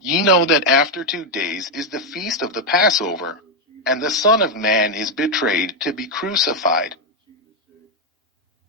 Ye know that after 2 days is the feast of the Passover, and the Son of Man is betrayed to be crucified.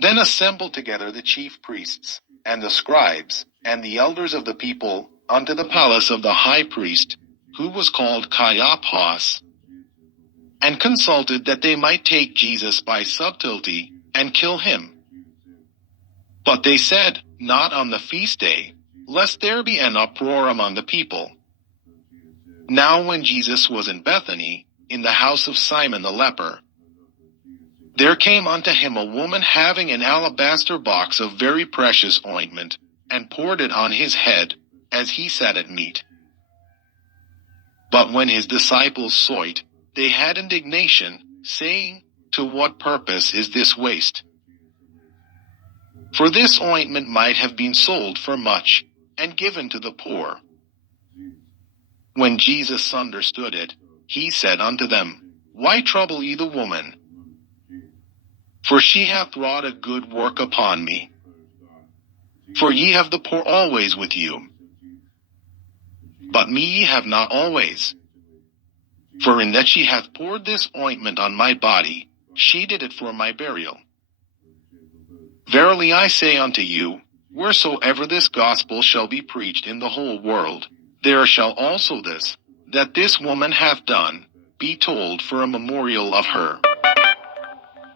Then assembled together the chief priests, and the scribes, and the elders of the people, unto the palace of the high priest, who was called Caiaphas, and consulted that they might take Jesus by subtlety, and kill him. But they said, Not on the feast day, lest there be an uproar among the people. Now when Jesus was in Bethany, in the house of Simon the leper, there came unto him a woman having an alabaster box of very precious ointment, and poured it on his head, as he sat at meat. But when his disciples saw it, they had indignation, saying, To what purpose is this waste? For this ointment might have been sold for much, and given to the poor. When Jesus understood it, he said unto them, Why trouble ye the woman? For she hath wrought a good work upon me. For ye have the poor always with you, but me ye have not always. For in that she hath poured this ointment on my body, she did it for my burial. Verily I say unto you, wheresoever this gospel shall be preached in the whole world, there shall also this, that this woman hath done, be told for a memorial of her.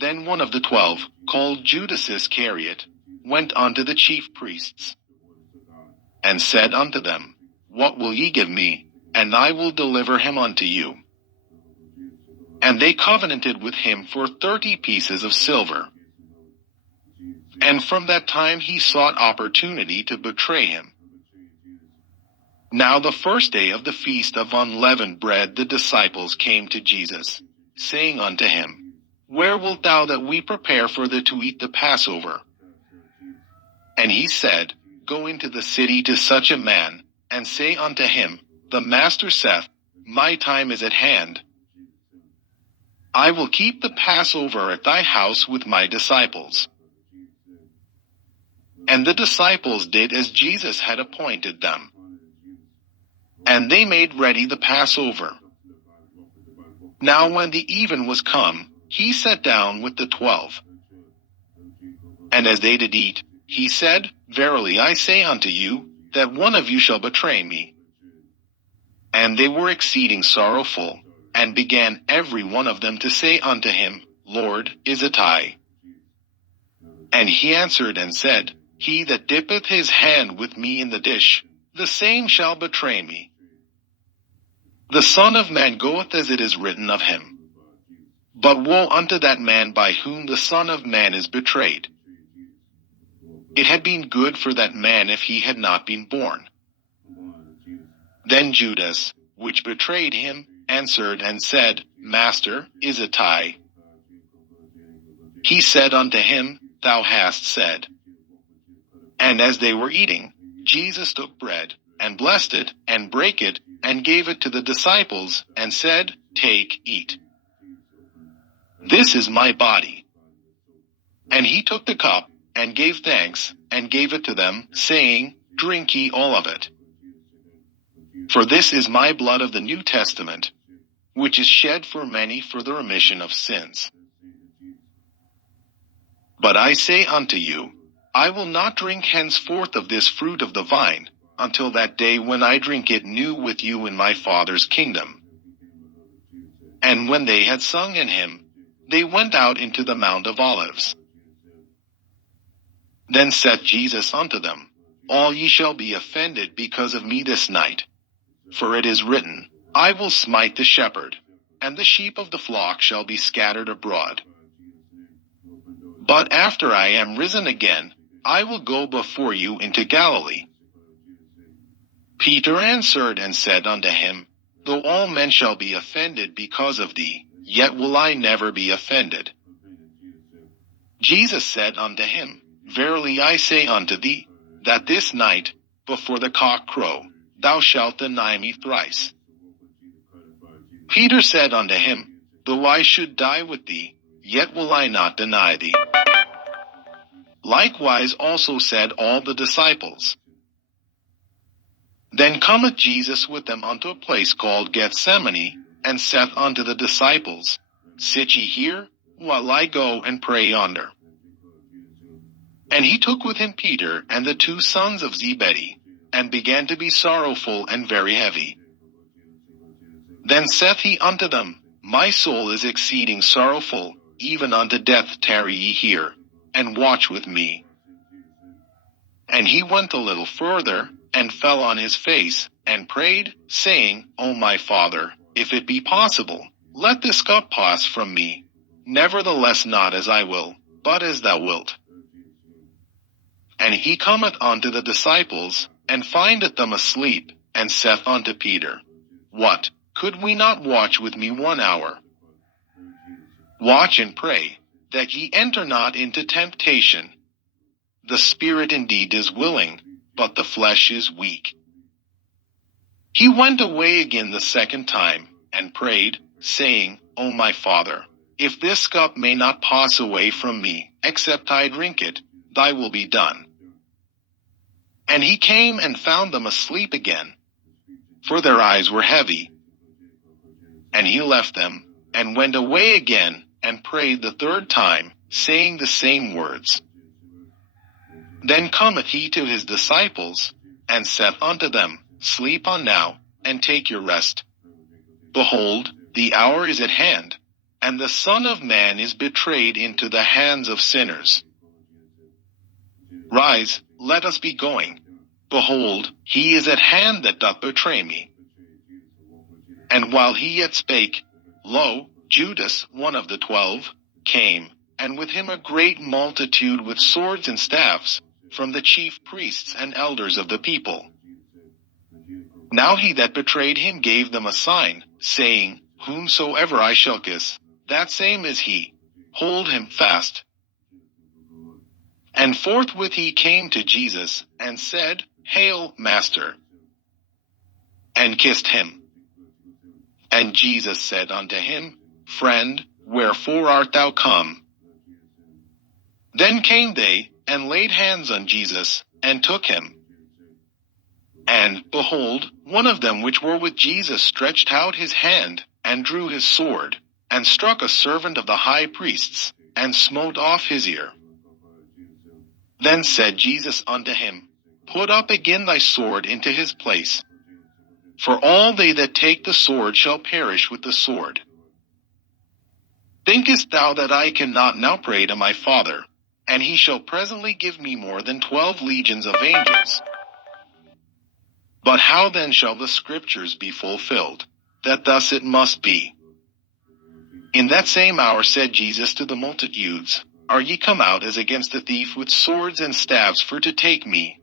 Then one of the 12, called Judas Iscariot, went unto the chief priests, and said unto them, What will ye give me, and I will deliver him unto you? And they covenanted with him for 30 pieces of silver. And from that time he sought opportunity to betray him. Now the first day of the feast of unleavened bread the disciples came to Jesus, saying unto him, Where wilt thou that we prepare for thee to eat the Passover? And he said, Go into the city to such a man, and say unto him, The Master saith, My time is at hand. I will keep the Passover at thy house with my disciples. And the disciples did as Jesus had appointed them. And they made ready the Passover. Now when the even was come, he sat down with the 12. And as they did eat, he said, Verily I say unto you, that one of you shall betray me. And they were exceeding sorrowful, and began every one of them to say unto him, Lord, is it I? And he answered and said, He that dippeth his hand with me in the dish, the same shall betray me. The Son of Man goeth as it is written of him. But woe unto that man by whom the Son of Man is betrayed. It had been good for that man if he had not been born. Then Judas, which betrayed him, answered and said, Master, is it I? He said unto him, Thou hast said. And as they were eating, Jesus took bread, and blessed it, and brake it, and gave it to the disciples, and said, Take, eat. This is my body. And he took the cup, and gave thanks, and gave it to them, saying, Drink ye all of it. For this is my blood of the New Testament, which is shed for many for the remission of sins. But I say unto you, I will not drink henceforth of this fruit of the vine, until that day when I drink it new with you in my Father's kingdom. And when they had sung in him, they went out into the Mount of Olives. Then said Jesus unto them, All ye shall be offended because of me this night. For it is written, I will smite the shepherd, and the sheep of the flock shall be scattered abroad. But after I am risen again, I will go before you into Galilee. Peter answered and said unto him, Though all men shall be offended because of thee, yet will I never be offended. Jesus said unto him, Verily I say unto thee, that this night, before the cock crow, thou shalt deny me thrice. Peter said unto him, Though I should die with thee, yet will I not deny thee. Likewise also said all the disciples. Then cometh Jesus with them unto a place called Gethsemane, and saith unto the disciples, Sit ye here, while I go and pray yonder. And he took with him Peter and the 2 sons of Zebedee, and began to be sorrowful and very heavy. Then saith he unto them, My soul is exceeding sorrowful, even unto death. Tarry ye here, and watch with me. And he went a little further, and fell on his face, and prayed, saying, O my Father, if it be possible, let this cup pass from me. Nevertheless not as I will, but as thou wilt. And he cometh unto the disciples, and findeth them asleep, and saith unto Peter, What, could we not watch with me 1 hour? Watch and pray, that ye enter not into temptation. The spirit indeed is willing, but the flesh is weak. He went away again the 2nd time, and prayed, saying, O my Father, if this cup may not pass away from me, except I drink it, thy will be done. And he came and found them asleep again, for their eyes were heavy. And he left them, and went away again, and prayed the 3rd time, saying the same words. Then cometh he to his disciples, and saith unto them, Sleep on now, and take your rest. Behold, the hour is at hand, and the Son of Man is betrayed into the hands of sinners. Rise, let us be going. Behold, he is at hand that doth betray me. And while he yet spake, lo, Judas, one of the 12, came, and with him a great multitude with swords and staffs, from the chief priests and elders of the people. Now he that betrayed him gave them a sign, saying, Whomsoever I shall kiss, that same is he. Hold him fast. And forthwith he came to Jesus, and said, Hail, Master! And kissed him. And Jesus said unto him, Friend, wherefore art thou come? Then came they, and laid hands on Jesus, and took him. And, behold, one of them which were with Jesus stretched out his hand, and drew his sword, and struck a servant of the high priest's, and smote off his ear. Then said Jesus unto him, Put up again thy sword into his place. For all they that take the sword shall perish with the sword. Thinkest thou that I cannot now pray to my Father, and he shall presently give me more than 12 legions of angels? But how then shall the scriptures be fulfilled, that thus it must be? In that same hour said Jesus to the multitudes, Are ye come out as against a thief with swords and staves for to take me?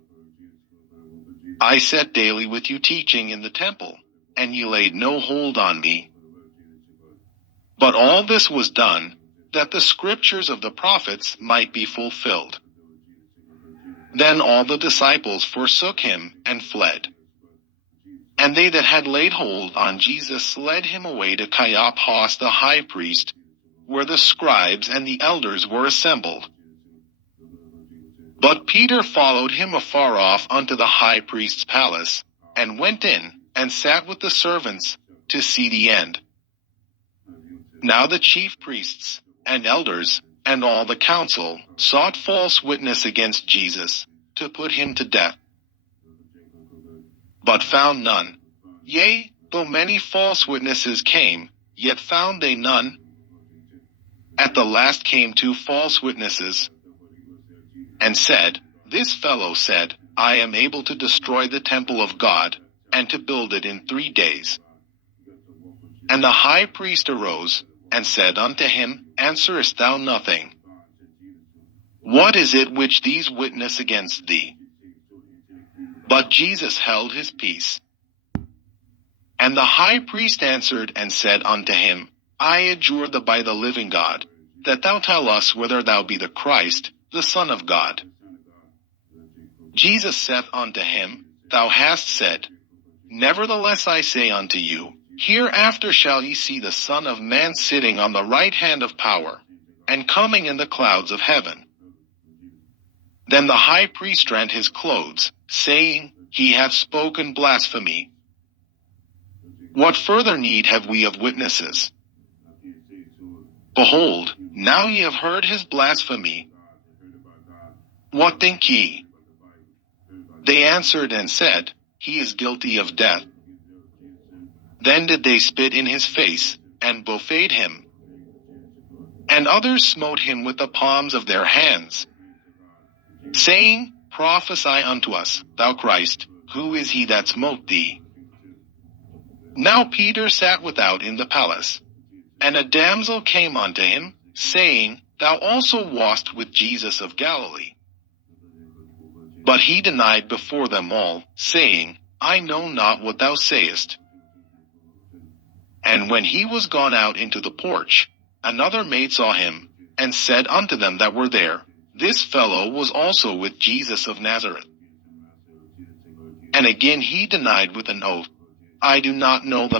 I sat daily with you teaching in the temple, and ye laid no hold on me. But all this was done, that the scriptures of the prophets might be fulfilled. Then all the disciples forsook him, and fled. And they that had laid hold on Jesus led him away to Caiaphas the high priest, where the scribes and the elders were assembled. But Peter followed him afar off unto the high priest's palace, and went in, and sat with the servants, to see the end. Now the chief priests, and elders, and all the council, sought false witness against Jesus, to put him to death. But found none. Yea, though many false witnesses came, yet found they none. At the last came 2 false witnesses, and said, This fellow said, I am able to destroy the temple of God, and to build it in 3 days. And the high priest arose, and said unto him, Answerest thou nothing? What is it which these witness against thee? But Jesus held his peace. And the high priest answered and said unto him, I adjure thee by the living God, that thou tell us whether thou be the Christ, the Son of God. Jesus saith unto him, Thou hast said. Nevertheless I say unto you, hereafter shall ye see the Son of Man sitting on the right hand of power, and coming in the clouds of heaven. Then the high priest rent his clothes, saying, he hath spoken blasphemy. What further need have we of witnesses? Behold, now ye have heard his blasphemy. What think ye? They answered and said, He is guilty of death. Then did they spit in his face, and buffeted him. And others smote him with the palms of their hands, saying, Prophesy unto us, thou Christ, who is he that smote thee? Now Peter sat without in the palace. And a damsel came unto him, saying, Thou also wast with Jesus of Galilee. But he denied before them all, saying, I know not what thou sayest. And when he was gone out into the porch, another maid saw him, and said unto them that were there, This fellow was also with Jesus of Nazareth. And again he denied with an oath, I do not know the man.